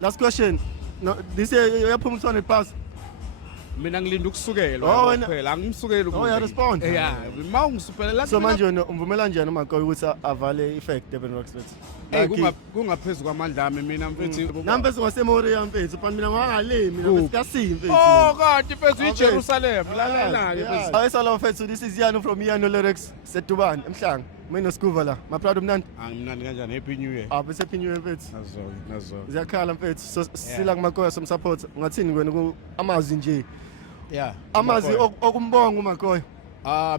Last question. No, this year uyaphuma u200 pass. Mina ngilinda ukusukela Oh, wena- phela angisukeli Oh, uyarespond? yeah mawungisupela So manje wena umvumela kanjani uMakoya ukuthi avale effect Durban Rocks mfethu? hey kungaphezulu kwamandla ami mina mfethu Nambe singaseMoriya mfethu, but mina ngangalimi mina Kuphi? besikasini mfethu. oh kanti mfethu Oh, iJerusalem lalela ke Yeah. mfethu Ayesala mfethu, this is Yano from Yano Lyrics Setubani emhlanga. Mina Skuva la. My proud umnandi. angimnandi kanjani happy new year Bese happy new year mfethu. nazo Ziyakhala mfethu. So sila kuMakoya somsupport. Ngathini kwena ku amazwi nje. yeah Amazwi okumbonga uMakoya.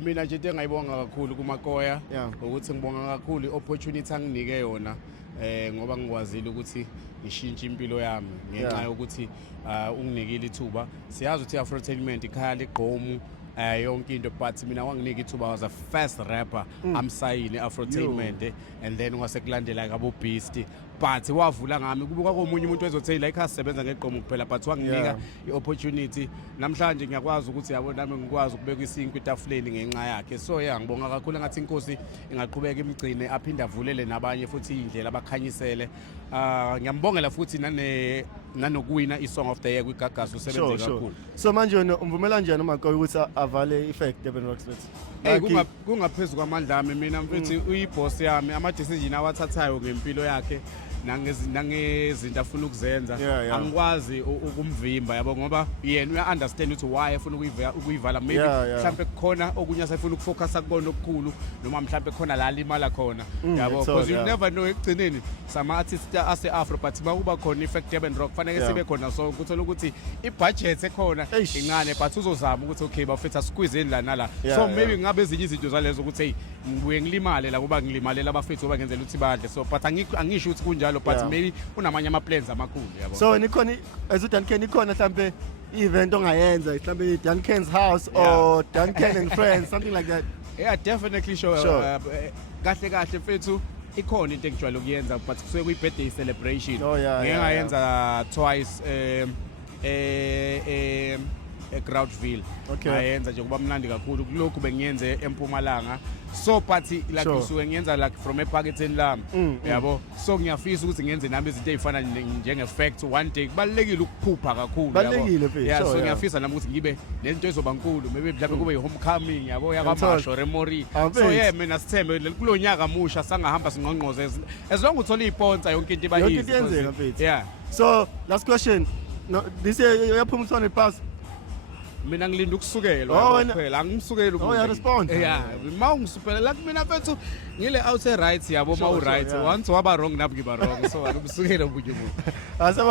mina nje into engayibonga kakhulu kuMakoya Yeah. ukuthi ngibonga kakhulu i-opportunity anginike yona ngoba ngikwazile ukuthi ngishintshe impilo yami ngenxa Yeah. yokuthi unginikile ithuba siyazi ukuthi Afrotainment ikhaya leGqomu yonke into but mina wanginika ithuba I was a first rapper amsayini Afrotainment and then wasekulandela kabo Beast but wavula ngami kubuka komunye umuntu ezothi la ikhaya sisebenza ngeGqomu kuphela but wanginika Yeah. i-opportunity namhlanje ngiyakwazi ukuthi yabo nami ngikwazi ukubeka isinkwa etafuleni ngenxa yakhe so yeah ngibonga kakhulu ngathi inkosi ingaqhubeka imgcine aphinde avulele nabanye futhi indlela abakhanyisele ngiyambongela futhi nanokuwina i-Song of the Year kwiGagazi usebenze kakhulu So manje wena umvumela kanjani uMakoya ukuthi avale effect Durban Rocks mfethu? hey kungaphezulu kwamandla ami mina mfethu uyiboss yami ama decision awathathayo ngempilo yakhe nangezinto afuna ukuzenza Yeah. angikwazi ukumvimba yabo ngoba yena uya understand ukuthi why efuna ukuyivala maybe Yeah. mhlambe kukhona okunye asefuna ukufocus akubona okukhulu noma mhlambe khona la limala khona yabo that's all, because you yeah. never know ekugcineni sama artists ase-Afro but makuba khona effect Durban Rock kufanele Yeah. sibe khona so kuthola ukuthi i-budget ekhona Eish. incane but uzozama ukuthi okay bafethu squeeze la nala Yeah, so yeah. maybe ngabe ezinye izinto zalezo ukuthi hey ngibuye ngilimale la kuba ngilimalela abafethu oba ngenzela ukuthi badle so but angisho ukuthi kunjalo but Yeah. maybe unamanye ama plans amakhulu yabo So nikhona as uDuncan ikhona mhlambe event ongayenza mhlambe Duncan's house Yeah. or Duncan and friends something like that. yeah definitely sure Sure. kahle mfethu ikhona into engijwayele ukuyenza but kusuke kuyi-birthday celebration Oh, yeah, ngeke yeah, ngayenza twice eGroutville Okay. ngayenza nje kuba mnandi kakhulu kulokhu bengiyenze eMpumalanga so but like Sure. usuke ngiyenza like from ephaketheni lami yabo so ngiyafisa ukuthi ngiyenze nami izinto ezifana njenge-fact one day kubalulekile ukuphupha kakhulu yabo. Balulekile mfethu, Yeah, sure, so yeah. ngiyafisa nami ukuthi ngibe nento ezoba nkulu maybe mhlawumbe kube i-homecoming yabo Ngiyathola. yakwaMasho Remori Ah, so mfethu. yeah mina sithembe kulo nyaka musha sangahamba singqongqoze as long uthola iponsa yonke into iba Yonke easy into iyenzeka, because- mfethu. yeah So last question. No, this year uyaphuma u200 pass. mina ngilinda ukusukela Oh, wena- phela angisukeli Oh, uyarespond? yeah mawungisupela la mina mfethu ngile out right yabo Sure, mawu right yeah. once waba wrong nabo ngiba wrong so akusukela ubunye umuntu Asaba